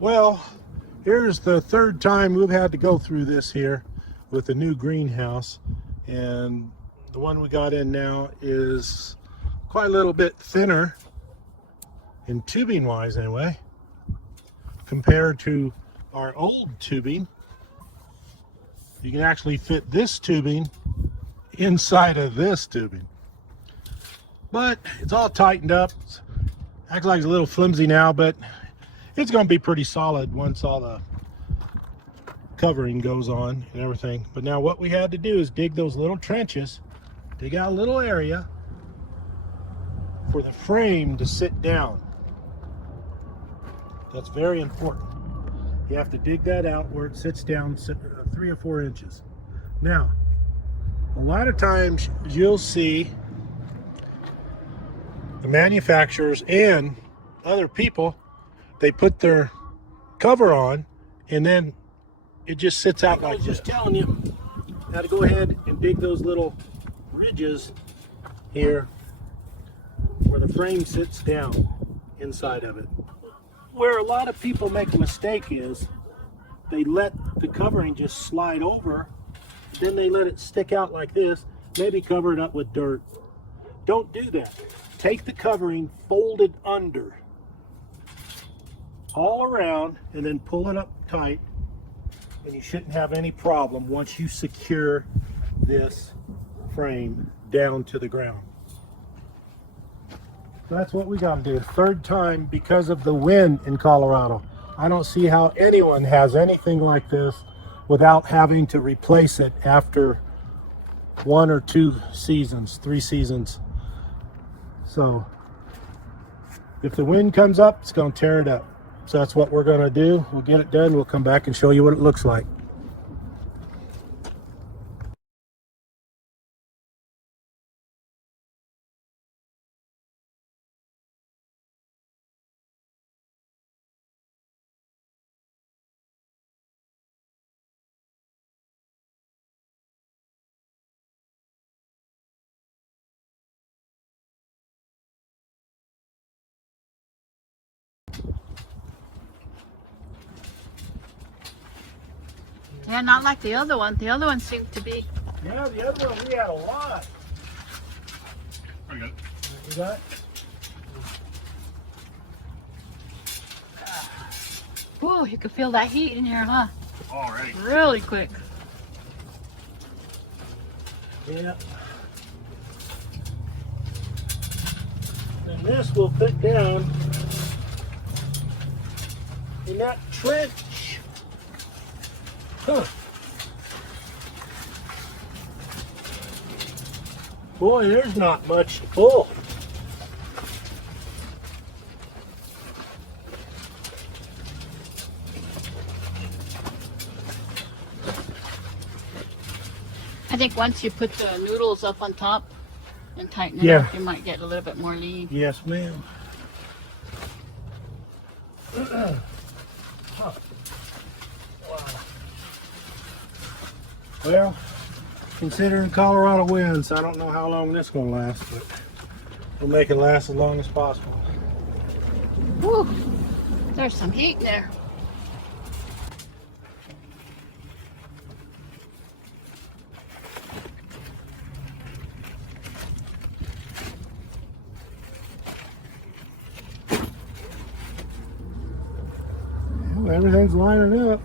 Well, here's the third time we've had to go through this here with the new greenhouse, and the one we got in now is quite a little bit thinner in tubing wise anyway compared to our old tubing. You can actually fit this tubing inside of this tubing, but it's all tightened up. Acts like it's a little flimsy now, but it's going to be pretty solid once all the covering goes on and everything. But now what we had to do is dig those little trenches, dig out a little area for the frame to sit down. That's very important. You have to dig that out where it sits down 3 or 4 inches. Now, a lot of times you'll see the manufacturers and other people, they put their cover on and then it just sits out like this. I was just telling you how to go ahead and dig those little ridges here where the frame sits down inside of it. Where a lot of people make a mistake is they let the covering just slide over, then they let it stick out like this, maybe cover it up with dirt. Don't do that. Take the covering, fold it under, all around, and then pull it up tight, and you shouldn't have any problem once you secure this frame down to the ground. So that's what we got to do. Third time because of the wind in Colorado. I don't see how anyone has anything like this without having to replace it after 1 or 2 seasons, 3 seasons. So if the wind comes up, it's going to tear it up. So that's what we're going to do. We'll get it done. We'll come back and show you what it looks like. Yeah, not like the other one. The other one seemed to be. Yeah, the other one we had a lot. I got it. You got it? Whoa, you could feel that heat in here, huh? All right. Really quick. Yeah. And this will fit down in that trench. Huh. Boy, there's not much to pull. I think once you put the noodles up on top and tighten it Yeah. up, you might get a little bit more lead. Yes, ma'am. Huh. Wow. Well, considering Colorado winds, I don't know how long this is going to last, but we'll make it last as long as possible. Whew, there's some heat there. Well, everything's lining up.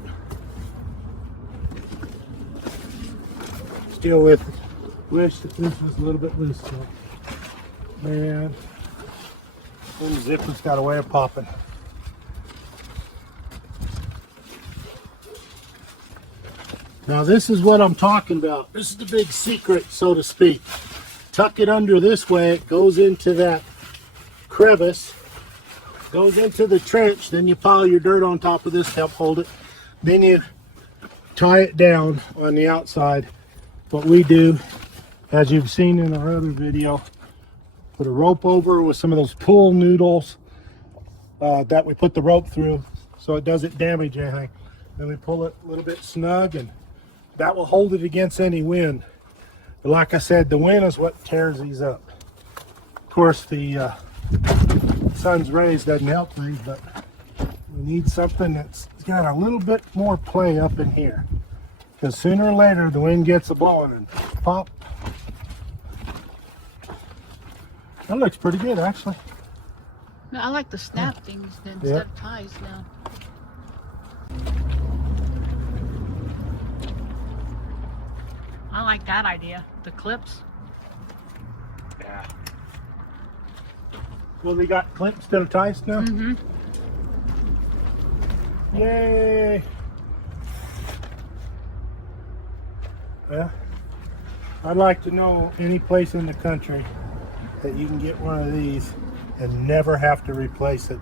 Still wish that this was a little bit loose, though. Man, the zipper's got a way of popping. Now this is what I'm talking about. This is the big secret, so to speak. Tuck it under this way, it goes into that crevice, goes into the trench, then you pile your dirt on top of this to help hold it. Then you tie it down on the outside. What we do, as you've seen in our other video, put a rope over with some of those pull noodles that we put the rope through so it doesn't damage anything. Then we pull it a little bit snug, and that will hold it against any wind. But like I said, the wind is what tears these up. Of course, the sun's rays doesn't help things, but We need something that's got a little bit more play up in here. Because sooner or later the wind gets a blowing and pop. That looks pretty good actually. No, I like the snap things instead of ties now. I like that idea. The clips. Yeah. Well, we got clips instead of ties now? Mm-hmm. Yay! Well, I'd like to know any place in the country that you can get one of these and never have to replace it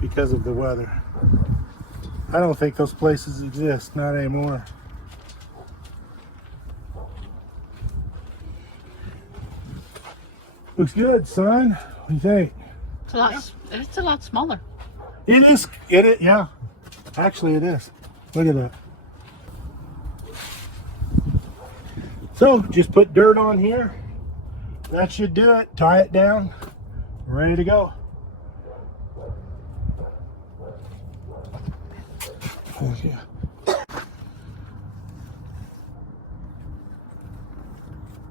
because of the weather. I don't think those places exist, not anymore. Looks good, son. What do you think? It's a lot smaller. It is, yeah. Actually, it is. Look at that. So, just put dirt on here. That should do it. Tie it down. Ready to go. Okay.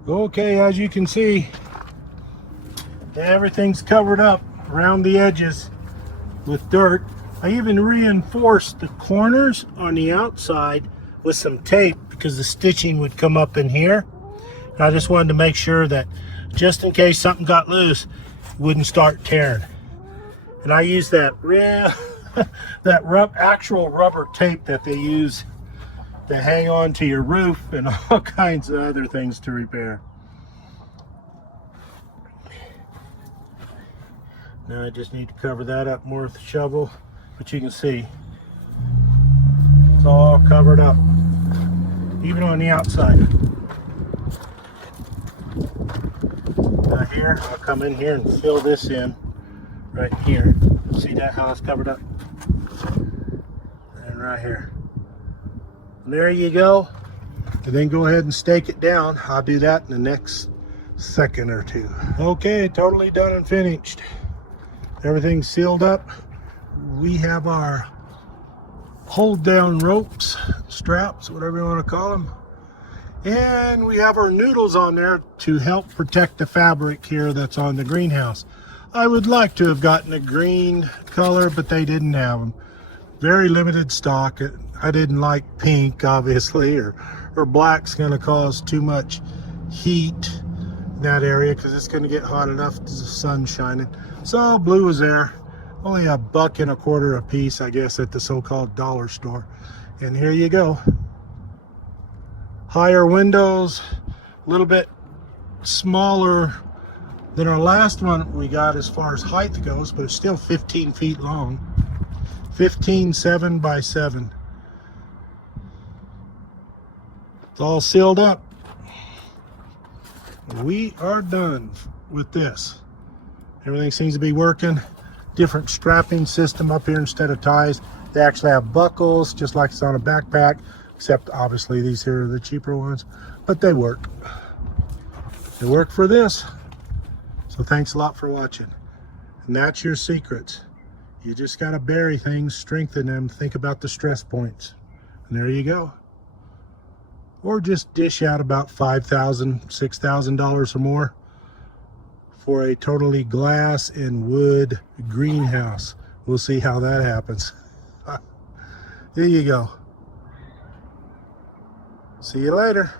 Okay, as you can see, everything's covered up around the edges with dirt. I even reinforced the corners on the outside with some tape because the stitching would come up in here. And I just wanted to make sure that just in case something got loose, it wouldn't start tearing. And I used that actual rubber tape that they use to hang on to your roof and all kinds of other things to repair. Now I just need to cover that up more with the shovel, but you can see it's all covered up, even on the outside. Now here, I'll come in here and fill this in right here. See that, how it's covered up? And right here. And there you go. And then go ahead and stake it down. I'll do that in the next second or two. Okay, totally done and finished. Everything's sealed up. We have our hold down ropes, straps, whatever you want to call them. And we have our noodles on there to help protect the fabric here that's on the greenhouse. I would like to have gotten a green color, but they didn't have them. Very limited stock. I didn't like pink, obviously, or black's going to cause too much heat in that area because it's going to get hot enough with the sun shining. So blue was there. Only $1.25 a piece, I guess, at the so-called dollar store. And here you go. Higher windows, a little bit smaller than our last one we got as far as height goes, but it's still 15 feet long. 15 7 by 7. It's all sealed up. We are done with this. Everything seems to be working. Different strapping system up here instead of ties. They actually have buckles, just like it's on a backpack, except obviously these here are the cheaper ones, but they work. They work for this. So thanks a lot for watching. And that's your secrets. You just got to bury things, strengthen them, think about the stress points. And there you go. Or just dish out about $5,000, $6,000 or more for a totally glass and wood greenhouse. We'll see how that happens. There you go. See you later.